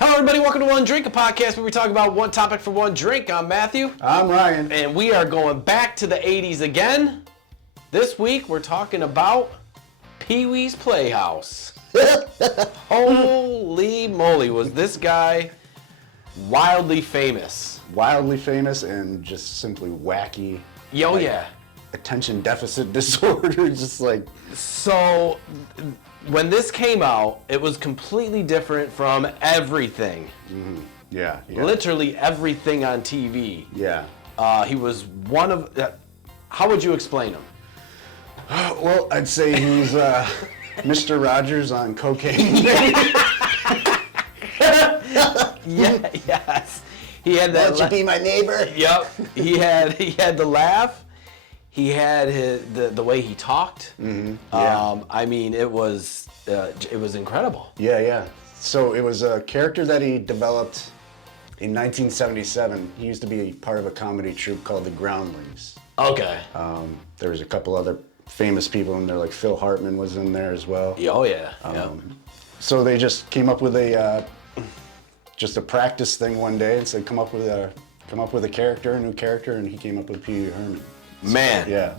Hello, everybody. Welcome to One Drink, a podcast where we talk about one topic for one drink. I'm Matthew. I'm Ryan. And we are going back to the 80s again. This week, we're talking about Pee Wee's Playhouse. Holy moly, was this guy wildly famous. Wildly famous and just simply wacky. Yo, yeah. Attention deficit disorder, just like... So, when this came out, it was completely different from everything. Mm-hmm. Yeah. Literally everything on TV. Yeah. He was one of... how would you explain him? Well, I'd say he's Mr. Rogers on cocaine. Yeah, yes. He had that. Won't you be my neighbor? Yep. He had the laugh. He had the way he talked. Mm-hmm. Yeah. I mean, it was incredible. Yeah. So it was a character that he developed in 1977. He used to be part of a comedy troupe called the Groundlings. Okay. There was a couple other famous people in there, like Phil Hartman was in there as well. Oh yeah. So they just came up with a practice thing one day and said, come up with a new character, and he came up with Pee-weeherman. Man. Yeah.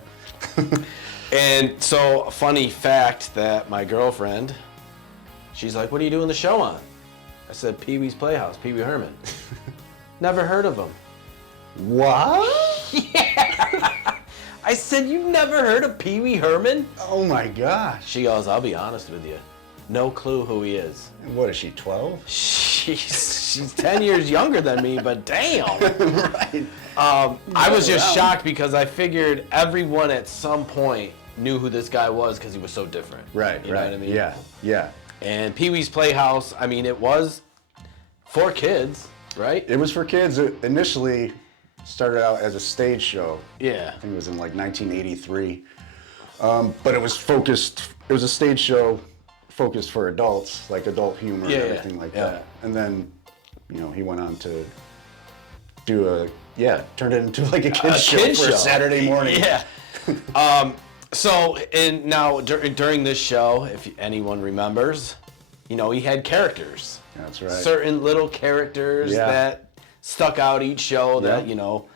And so, a funny fact that my girlfriend, she's like, "What are you doing the show on?" I said, "Pee Wee's Playhouse, Pee Weeherman." Never heard of him. What? Yeah. I said, "You never heard of Pee Weeherman?" Oh my gosh. She goes, "I'll be honest with you, no clue who he is." What is she, 12? She's 10 years younger than me, but damn. Right. I was just shocked because I figured everyone at some point knew who this guy was because he was so different. Right. You know what I mean? Yeah. And Pee Wee's Playhouse, I mean, it was for kids, right? It was for kids. It initially started out as a stage show. Yeah. I think it was in like 1983. But it was a stage show focused for adults, like adult humor and everything like that. And then, he went on to do turned it into like a kids show for a Saturday morning. Yeah. Now during this show, if anyone remembers, he had characters. That's right. Certain little characters that stuck out each show that,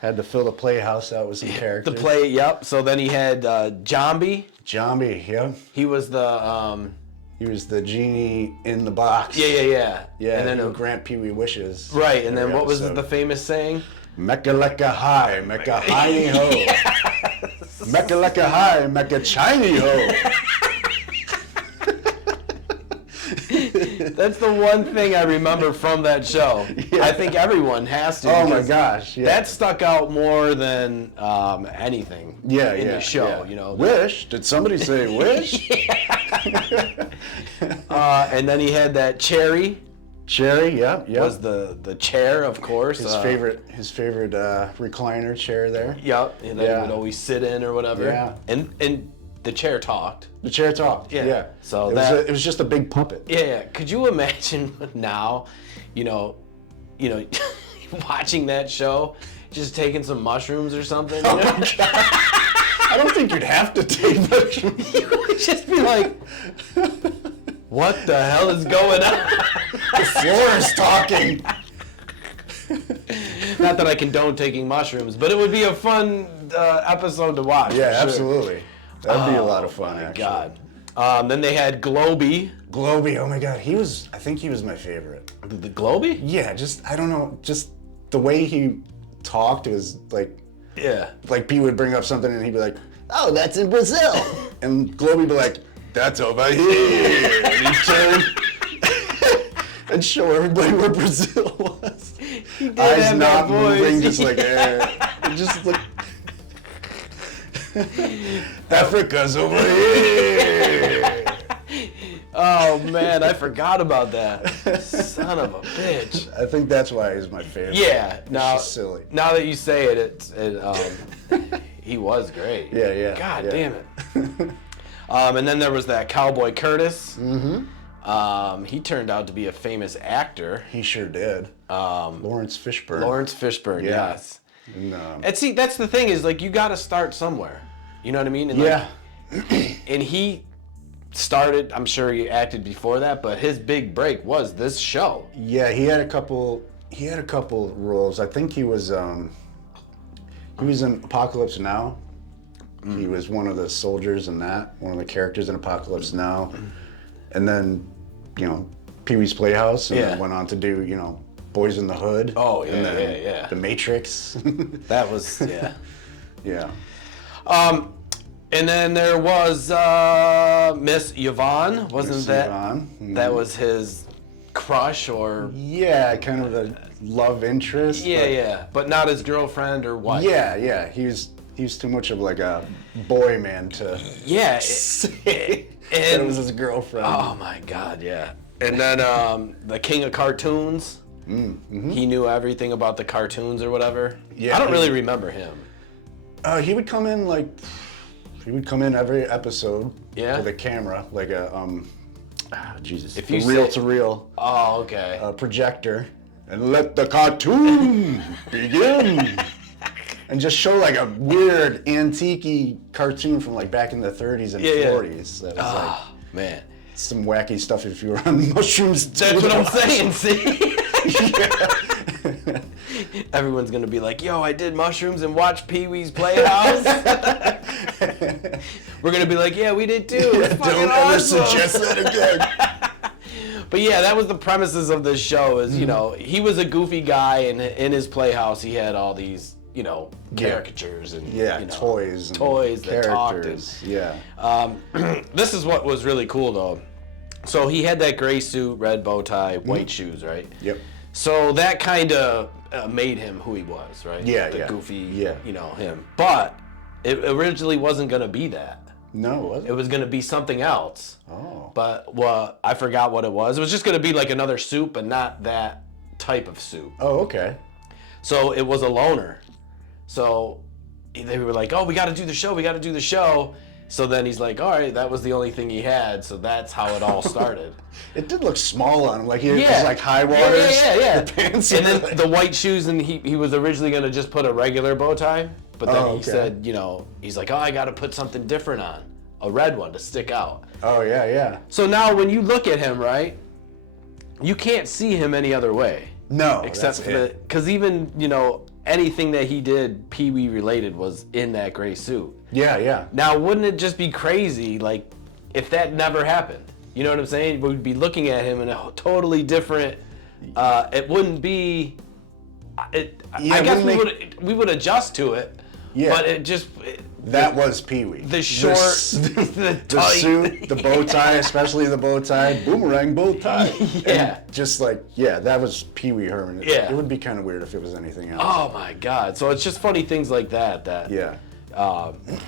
had to fill the playhouse out with some characters. Yep. So then he had Jambi. Jambi, yeah. He was the... He was the genie in the box. Yeah. And then he'll grant Pee-wee wishes. Right, and then what was the famous saying? Mecca lecca high, mecca hiney ho. Yes. Mecca lecca high, mecca chiny ho. That's the one thing I remember from that show. Yeah. I think everyone has to. Oh my gosh, yeah. That stuck out more than anything in the show. Yeah. Wish? Did somebody say wish? And then he had that Cherry. Cherry, yeah. Was the chair, of course. His favorite recliner chair there. Yep, and then he would always sit in or whatever. Yeah. And the chair talked. The chair talked. Yeah. So it was just a big puppet. Yeah. Could you imagine now, watching that show, just taking some mushrooms or something? Oh my God. I don't think you'd have to take mushrooms. You would just be like, what the hell is going on? The floor is talking. Not that I condone taking mushrooms, but it would be a fun episode to watch. Yeah, absolutely. That'd be a lot of fun, actually. God. Then they had Globey. Globey, oh my God. I think he was my favorite. The Globey? Yeah, I don't know, just the way he talked was like... Yeah. Like Pete would bring up something and he'd be like, "Oh, that's in Brazil." And Globey would be like, "That's over here." And he'd turn and show everybody where Brazil was. He did Eyes have not that voice. moving, just like, just like... Africa's over here. Oh man, I forgot about that. Son of a bitch. I think that's why he's my favorite. Yeah, now it's silly. Now that you say it, he was great. Yeah. God damn it. And then there was that Cowboy Curtis. Mm-hmm. He turned out to be a famous actor. He sure did. Lawrence Fishburne. Lawrence Fishburne, yes. And see, that's the thing is, like, you got to start somewhere. You know what I mean? And yeah. And he started. I'm sure he acted before that, but his big break was this show. Yeah, he had a couple roles. I think he was in Apocalypse Now. He was one of the soldiers in that, one of the characters in Apocalypse Now. And then, Pee Wee's Playhouse, and then went on to do, Boys in the Hood. Oh, yeah, and then yeah. The Matrix. That was, yeah. Yeah. And then there was Miss Yvonne, wasn't that? Yvonne. Mm-hmm. That was his crush, or yeah, kind of a love interest. Yeah, but not his girlfriend or wife. Yeah. He was too much of like a boy man to say that it was his girlfriend. Oh my God, yeah. And then the King of Cartoons. Mm-hmm. He knew everything about the cartoons or whatever. Yeah, I don't really remember him. He would come in every episode with a camera, like a Jesus, if you reel to reel. Oh, okay. Projector, and let the cartoon begin. And just show like a weird antique-y cartoon from like back in the 30s and 40s. That was man, some wacky stuff if you were on mushrooms. That's what I'm saying, see? Everyone's gonna be like, yo, I did mushrooms and watched Pee Wee's Playhouse. We're gonna be like, yeah, we did too. It's Don't ever suggest that again. But yeah, that was the premises of this show is, he was a goofy guy, and in his playhouse he had all these, caricatures and toys that talked. This is what was really cool though. So he had that gray suit, red bow tie, white shoes, right? Yep. So that kind of made him who he was, right? The goofy, him. But it originally wasn't going to be that. No, it wasn't. It was going to be something else. Oh. But I forgot what it was. It was just going to be like another suit, but not that type of suit. Oh, okay. So it was a loner. So they were like, oh, we got to do the show. So then he's like, all right, that was the only thing he had. So that's how it all started. It did look small on him, like he was like high waters. Yeah. The pants and then the white shoes, and he was originally going to just put a regular bow tie. But then he said, he's like, oh, I got to put something different on. A red one to stick out. Oh, yeah. So now when you look at him, right, you can't see him any other way. No, except for because even, anything that he did Pee Wee related was in that gray suit. Yeah. Now, wouldn't it just be crazy, like, if that never happened? You know what I'm saying? We'd be looking at him in a totally different. It wouldn't be. I guess we would adjust to it. Yeah. But it just. That was Pee Wee. The short, the suit, the bow tie, especially the bow tie, boomerang bow tie. Yeah. And just like, that was Pee Wee Herman. Yeah. It would be kind of weird if it was anything else. Oh my God. So it's just funny things like that.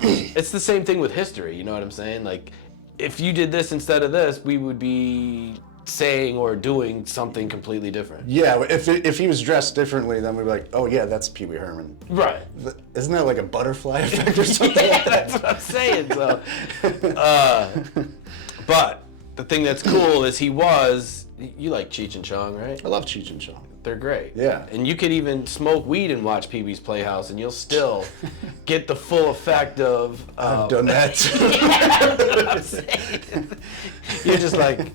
It's the same thing with history, you know what I'm saying? Like, if you did this instead of this, we would be saying or doing something completely different. Yeah, if he was dressed differently, then we'd be like, oh yeah, that's Pee Wee Herman. Right. Isn't that like a butterfly effect or something? Yeah, that's what I'm saying. So, but the thing that's cool is you like Cheech and Chong, right? I love Cheech and Chong. They're great. Yeah. And you could even smoke weed and watch Pee Wee's Playhouse, and you'll still get the full effect of. I've done that. Yeah, that's what I'm saying. You're just like,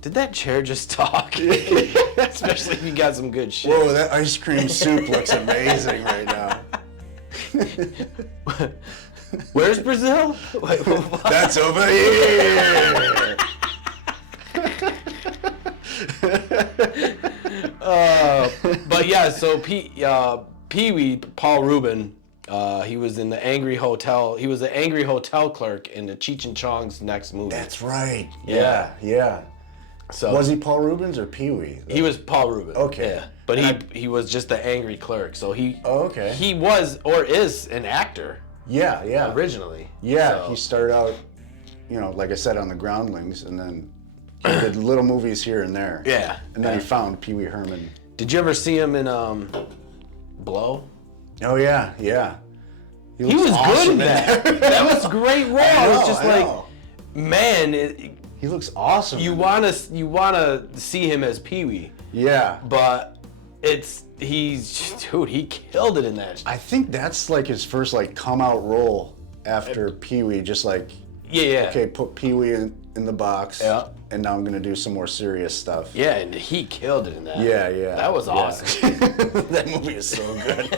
did that chair just talk? Especially if you got some good shit. Whoa, that ice cream soup looks amazing right now. Where's Brazil? Wait, that's over here. But yeah, so Pee Wee, Paul Rubens, he was in the Angry Hotel. He was the Angry Hotel clerk in the Cheech and Chong's next movie. That's right. Yeah. So was he Paul Rubens or Pee Wee? He was Paul Rubens. Okay. Yeah. But he was just the angry clerk. So he. Oh, okay. He was or is an actor. Yeah. Originally. Yeah, so. He started out, like I said, on the Groundlings, and then he did little movies here and there. Yeah. And then he found Pee Wee Herman. Did you ever see him in Blow? Oh yeah. He was awesome good in that. That was a great role. It's just man. He looks awesome. You wanna see him as Pee Wee. Yeah. But he killed it in that. I think that's like his first come out role after Pee Wee. Just like yeah. Okay, put Pee Wee in the box. Yeah. And now I'm going to do some more serious stuff. Yeah, and he killed it in that. Yeah. That was awesome. That movie is so good.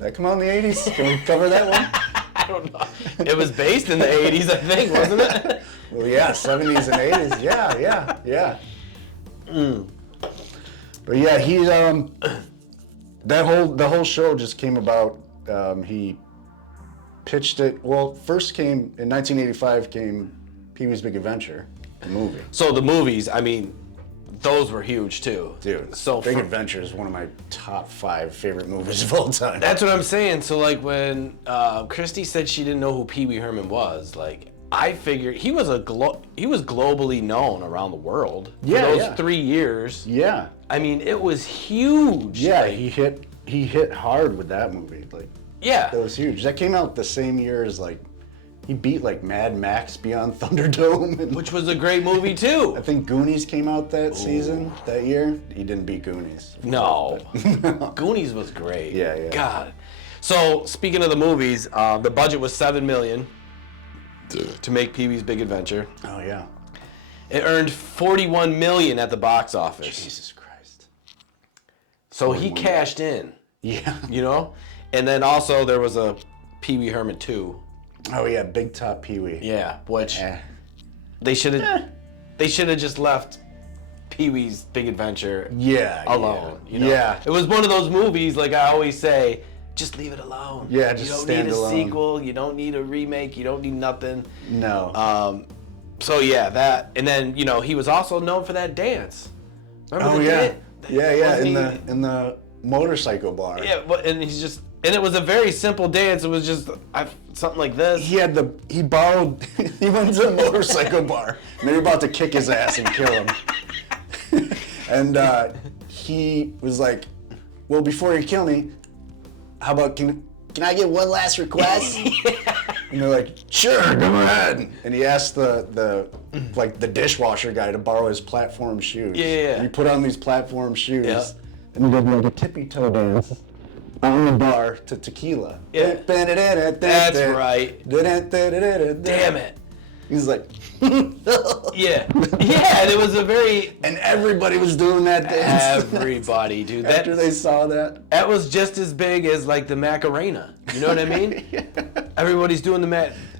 That come out in the 80s? Can we cover that one? I don't know. It was based in the 80s, I think, wasn't it? Well, yeah, 70s and 80s. Yeah. But yeah, he the whole show just came about. He pitched it. Well, first came in 1985 came Pee-wee's Big Adventure, the movie. So the movies, I mean, those were huge too. Dude, so Big Adventure is one of my top 5 favorite movies of all time. That's what I'm saying. So like when Christy said she didn't know who Pee Wee Herman was, like I figured he was globally known around the world for those 3 years. Yeah. I mean, it was huge. Yeah, like, he hit hard with that movie. Like, yeah, that was huge. That came out the same year as like he beat like Mad Max Beyond Thunderdome, which was a great movie too. I think Goonies came out that year. He didn't beat Goonies. No, Goonies was great. Yeah. God. So speaking of the movies, the budget was $7 million to make Pee-wee's Big Adventure. Oh yeah. It earned $41 million at the box office. Jesus Christ. So he cashed in. Yeah. You know? And then also there was a Pee Wee Herman 2. Oh yeah, Big Top Pee-wee. Yeah, which they should have just left Pee-wee's Big Adventure alone. Yeah. You know? It was one of those movies, like I always say, just leave it alone. Yeah, just you don't stand need a alone. Sequel, you don't need a remake, you don't need nothing. No. So yeah, that, and then he was also known for that dance. Remember in the motorcycle bar. Yeah, and and it was a very simple dance. It was just something like this. He went to the motorcycle bar, and they were about to kick his ass and kill him. And he was like, "Well, before you kill me, how about can I get one last request?" And they're like, "Sure, go ahead." And he asked the dishwasher guy to borrow his platform shoes. Yeah. And he put on these platform shoes, and he did like a tippy toe dance on the bar to Tequila. Yeah. That's right. Damn it. He's like, yeah, and it was a very... And everybody was doing that dance. Everybody, dude. After they saw that. That was just as big as, like, the Macarena. You know what I mean? Yeah. Everybody's doing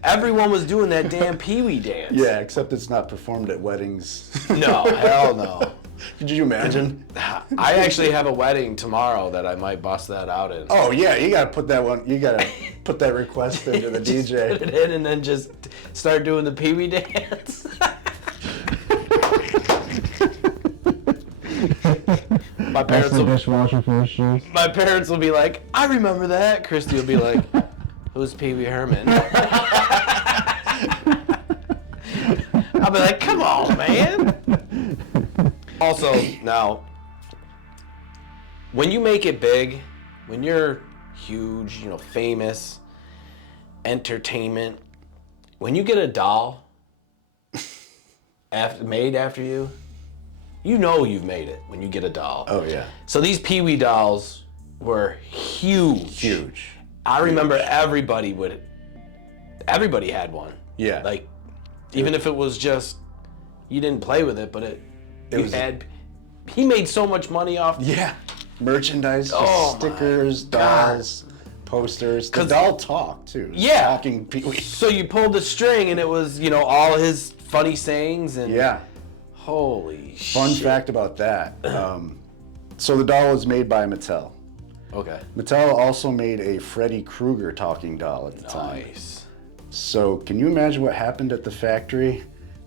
everyone was doing that damn Pee-wee dance. Yeah, except it's not performed at weddings. No, hell no. Could you imagine? I actually have a wedding tomorrow that I might bust that out in. Oh yeah, you gotta put that one. You gotta put that request into the DJ. Put it in and then just start doing the Pee-wee dance. My parents will be like, "I remember that." Christy will be like, "Who's Pee Wee Herman?" I'll be like, "Come on, man." Also, now, when you make it big, when you're huge, famous, entertainment, when you get a doll made after you, you've made it when you get a doll. Oh, yeah. So these Pee-wee dolls were huge. Huge. I remember everybody had one. Yeah. Like, even if it was just, you didn't play with it, but he made so much money off. Yeah. Merchandise, stickers, dolls, posters. The doll talked too. Yeah. Talking Pee-wee. So you pulled the string and it was, all his funny sayings and. Yeah. Holy shit. Fun fact about that. So the doll was made by Mattel. Okay. Mattel also made a Freddy Krueger talking doll at the time. Nice. So can you imagine what happened at the factory?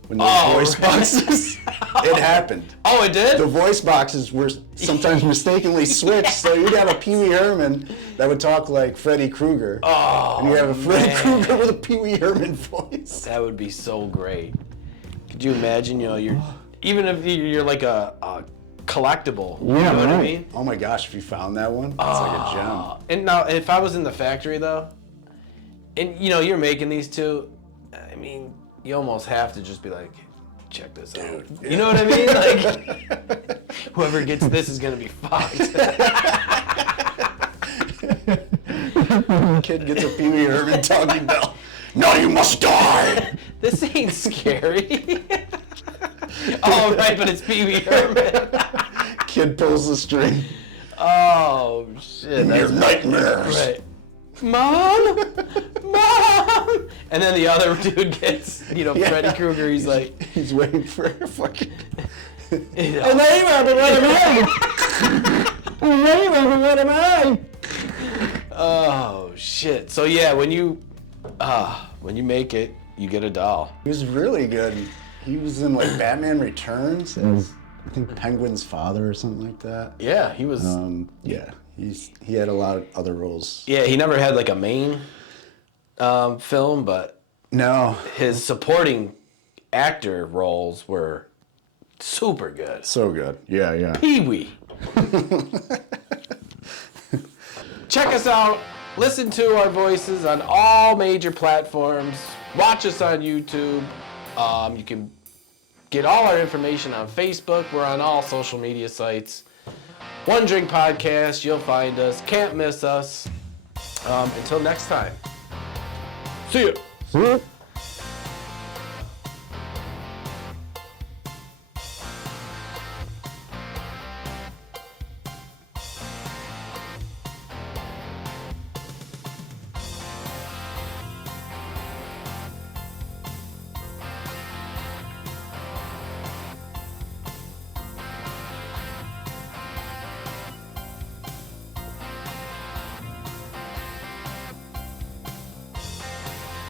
When the voice boxes, it happened. Oh, it did? The voice boxes were sometimes mistakenly switched, so you'd have a Pee Wee Herman that would talk like Freddy Krueger. Oh, and you have a Freddy Krueger with a Pee Wee Herman voice. That would be so great. Could you imagine, even if you're like a collectible, you know what I mean? Oh my gosh, if you found that one, it's like a gem. And now, if I was in the factory though, and you're making these two, I mean, you almost have to just be like, check this out. You know what I mean? Like, whoever gets this is gonna be fucked. Kid gets a Pee Wee Herman talking doll. Now you must die. This ain't scary. Oh, right, but it's Pee Wee Herman. Kid pulls the string. Oh, shit. Your nightmares. Right. Mom? Mom! And then the other dude gets, Freddy Krueger, he's like... He's waiting for a fucking... Oh, shit. So, yeah, when you make it, you get a doll. He was really good. He was in, like, Batman Returns as, I think, Penguin's father or something like that. Yeah, he was... Yeah, he had a lot of other roles. Yeah, he never had, like, a main film, but... No. His supporting actor roles were super good. So good. Yeah. Pee-wee. Check us out. Listen to our voices on all major platforms. Watch us on YouTube. You can get all our information on Facebook. We're on all social media sites. One Drink Podcast. You'll find us. Can't miss us. Until next time. See ya.